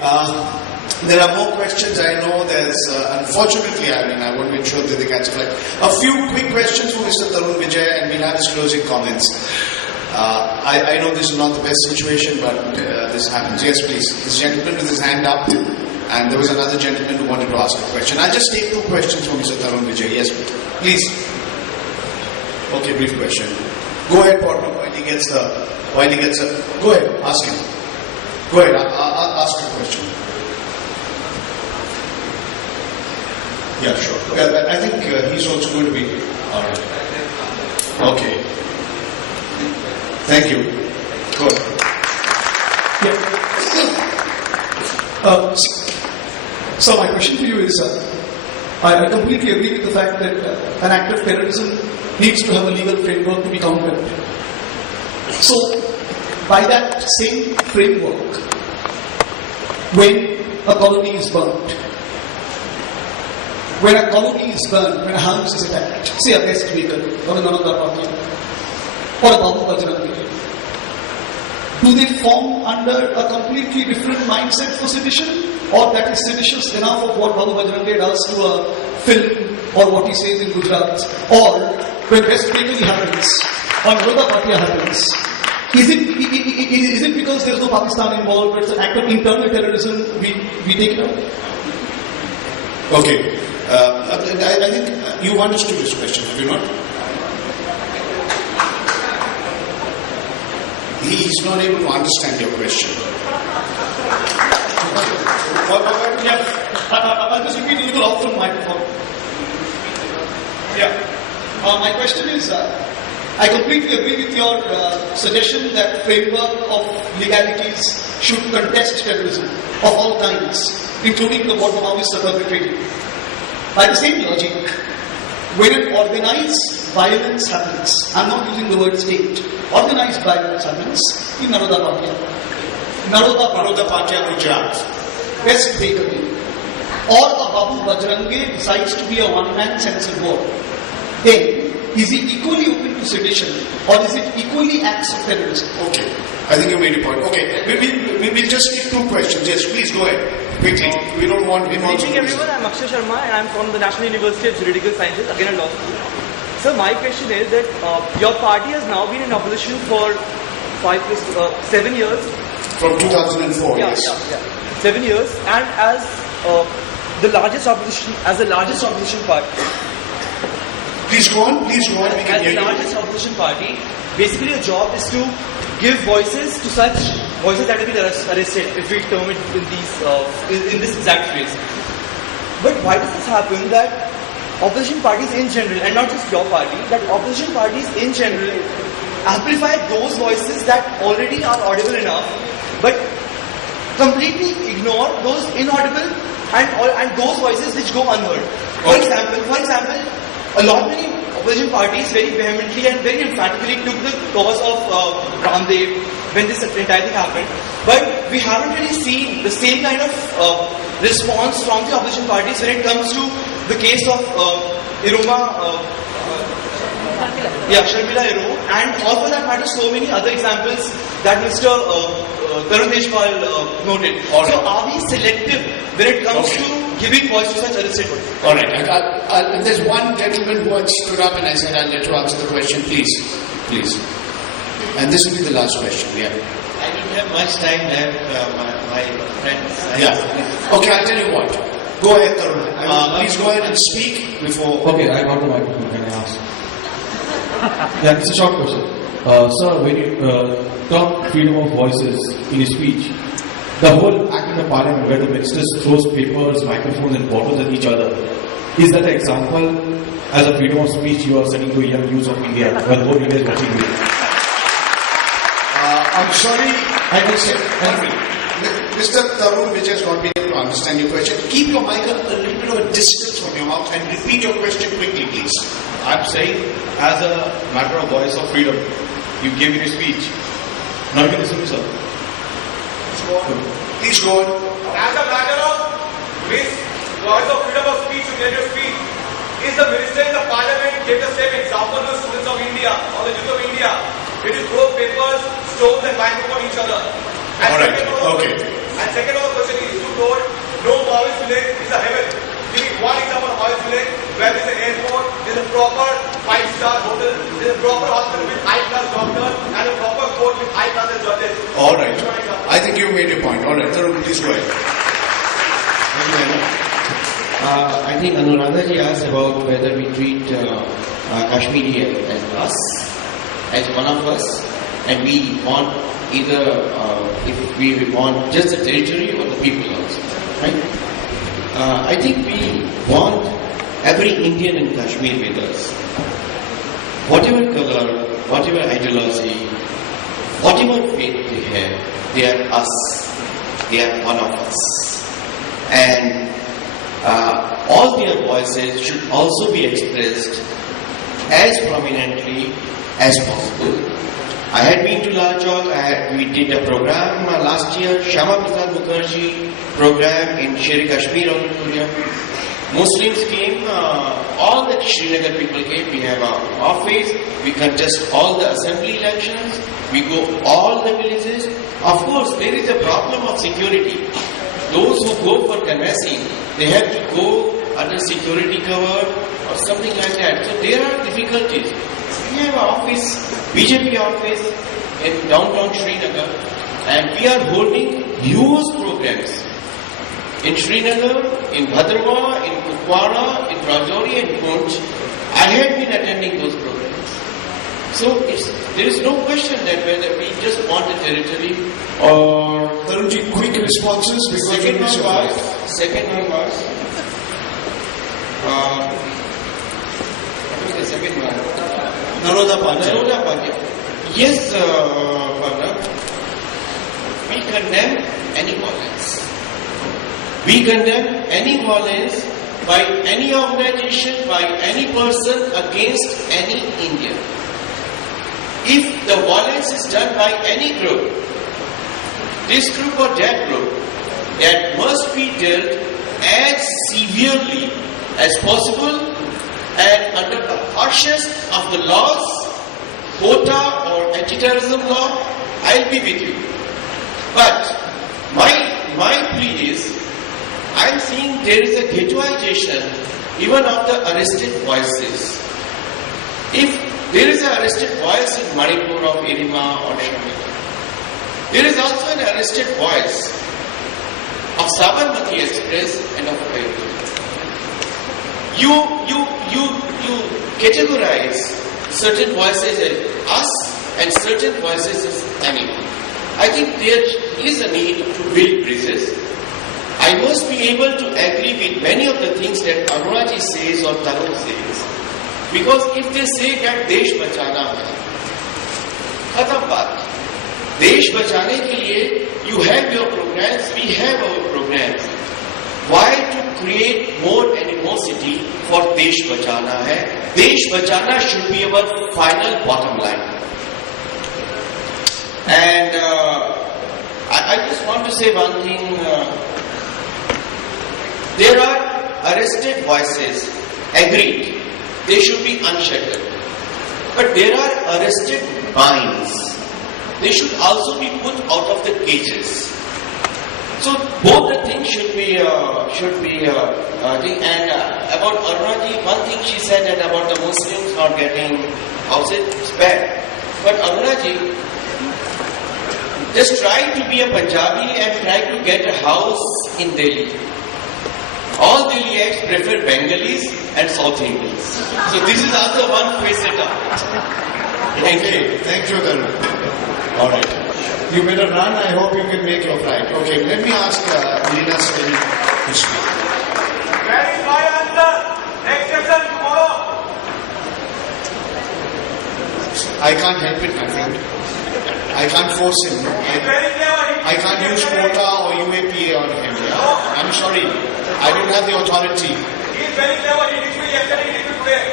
There are more questions. I know there's, unfortunately, I won't make sure that they catch a flight. A few quick questions for Mr. Tarun Vijay, and we'll have his closing comments. I know this is not the best situation, but this happens. Yes, please. This gentleman with his hand up, and there was another gentleman who wanted to ask a question. I'll just take two questions for Mr. Tarun Vijay. Yes, please. Okay, brief question. Go ahead, Porter, while he gets a... Go ahead, ask him. Go ahead, ask a question. Yeah, sure. Yeah, I think he's also going to be... Alright. Okay. Thank you. Go ahead. Yeah. So my question to you is, I completely agree with the fact that an act of terrorism needs to have a legal framework to be countered. So, by that same framework, when a colony is burnt, when a house is attacked, say a guest vehicle, or a Naroda Party, or a Babu Bajrangi, do they form under a completely different mindset for sedition? Or that is seditious enough of what Babu Bajrangi does to a film, or what he says in Gujarat? Or when West Bengal happens, or Naroda Party happens, is it because there is no Pakistan involved, but it's an act of internal terrorism, we take it out? Okay. I think you understood this question, have you not? He is not able to understand your question. I'll just repeat a little off from the microphone. Yeah. My question is, I completely agree with your suggestion that framework of legalities should contest terrorism of all kinds, including the what Maoists are perpetrating. By the same logic, when an organized violence happens, I'm not using the word state, organized violence happens in Naroda Party Gujarat, West Bengal, or a Babu Bajrangi decides to be a one-man censored war, then is it equally open to sedition, or is it equally acts of terrorism? Okay, I think you made a point. Okay, we'll just take two questions. Yes, please go ahead. Quickly. We don't want him also. Good evening everyone, I'm Akshay Sharma and I'm from the National University of Juridical Sciences, again a law school. So my question is that your party has now been in opposition for 7 years. From 2004, yeah, yes. Yeah. 7 years, and as the largest opposition party. Please go on. We can hear you. As the largest opposition party, basically your job is to give voices to such voices that have been arrested, if we term it in this exact phrase. But why does this happen that opposition parties in general, and not just your party, that opposition parties in general amplify those voices that already are audible enough, but completely ignore those inaudible and those voices which go unheard? For example, a lot many opposition parties very vehemently and very emphatically took the cause of Ramdev when this entire thing happened, but we haven't really seen the same kind of response from the opposition parties when it comes to the case of Sharmila Iroo, and also that matter so many other examples that Mr. Tarun Deshpal noted. Right. So are we selective when it comes to giving voice to such arrested people? Alright, there's one gentleman who had stood up and I said I'll let you answer the question, please. And this will be the last question, yeah. I don't have much time left, my friends. Yeah. Okay, I'll tell you what. Go ahead, Tarun. Please go ahead and speak before... Okay, I got the microphone, can I ask? Yeah, it's a short question. Sir, when you talk freedom of voices in a speech, the whole act in the parliament where the ministers throws papers, microphones and bottles at each other, is that an example as a freedom of speech you are sending to a young youth of India, where the whole India is watching you? I'm sorry, I will say, Mr. Tarun Vijay has not been able to understand your question. Keep your mic a little bit of a distance from your mouth and repeat your question quickly, please. I'm saying, as a matter of voice of freedom, you gave me a speech. Now you can listen to sir. Please go on. As a matter of voice of freedom of speech, you gave your speech. Is the minister in the parliament gave the same example to the students of India or the youth of India? It is throw papers, stones and microphone each other. Alright, okay. And second of the question is, you told no Maoist village is a heaven. Give me one example of Maoist village where there is an airport, there is a proper 5-star hotel, there is a proper hospital with high-class doctors, and a proper court with high-class judges. All right. I think you made your point. All right, Tarun, please go ahead. Thank you very much. I think Anuradha ji asked about whether we treat Kashmiri as us, as one of us, and we want either if we want just the territory or the people also, right? I think we want every Indian in Kashmir with us. Whatever color, whatever ideology, whatever faith they have, they are us. They are one of us. And all their voices should also be expressed as prominently as possible. I had been to Lal Chowk, we did a program last year, Shama Prasad Mukherjee program in Sher Kashmir auditorium. Muslims came, all the Srinagar people came, we have our office, we contest all the assembly elections, we go all the villages. Of course, there is a problem of security. Those who go for canvassing, they have to go under security cover or something like that. So there are difficulties. We have an office, BJP office in downtown Srinagar, and we are holding huge programs in Srinagar, in Bhadrawa, in Kupwara, in Rajouri and Poonch. I had been attending those programs. So there is no question that whether we just want a territory or... Tarunji, quick responses because Second you one survived. was... what was the second one? Naroda Pandya. Naroda Pandya. Yes, Pandya. We condemn any violence. We condemn any violence by any organization, by any person against any Indian. If the violence is done by any group, this group or that group, that must be dealt as severely as possible and under the harshest of the laws, quota or anti-terrorism law. I'll be with you. But my plea is, I'm seeing there is a ghettoization even of the arrested voices. If there is an arrested voice in Manipur of Irima or Shamila, there is also an arrested voice of Sabarmati Express and of Kairu. You categorize certain voices as us and certain voices as anyone. I think there is a need to build bridges. I must be able to agree with many of the things that Anuradji says or Tarun says. Because if they say that Desh Bachana hai, khatam baat. Desh bachane ke liye, you have your programs, we have our programs. Why to create more animosity for Desh Bachana hai? Desh Bachana should be our final bottom line. And I just want to say one thing. There are arrested voices, agreed, they should be unshackled. But there are arrested minds. They should also be put out of the cages. So both the things should be and about Arunaji, one thing she said that about the Muslims not getting houses, it's bad. But Arunaji, just try to be a Punjabi and try to get a house in Delhi. All Delhiites prefer Bengalis and South Indians. So this is also one facet of it. Thank you. Thank you, Tarun. All right. You better run. I hope you can make your flight. Okay, let me ask Nina Seni to speak. Where is my answer? Next session tomorrow. I can't help it, my friend. I can't force him. He's very clever. I can't use quota or UAPA on him. Yeah? I'm sorry. I don't have the authority. He's very clever. He did me yesterday, he did me today.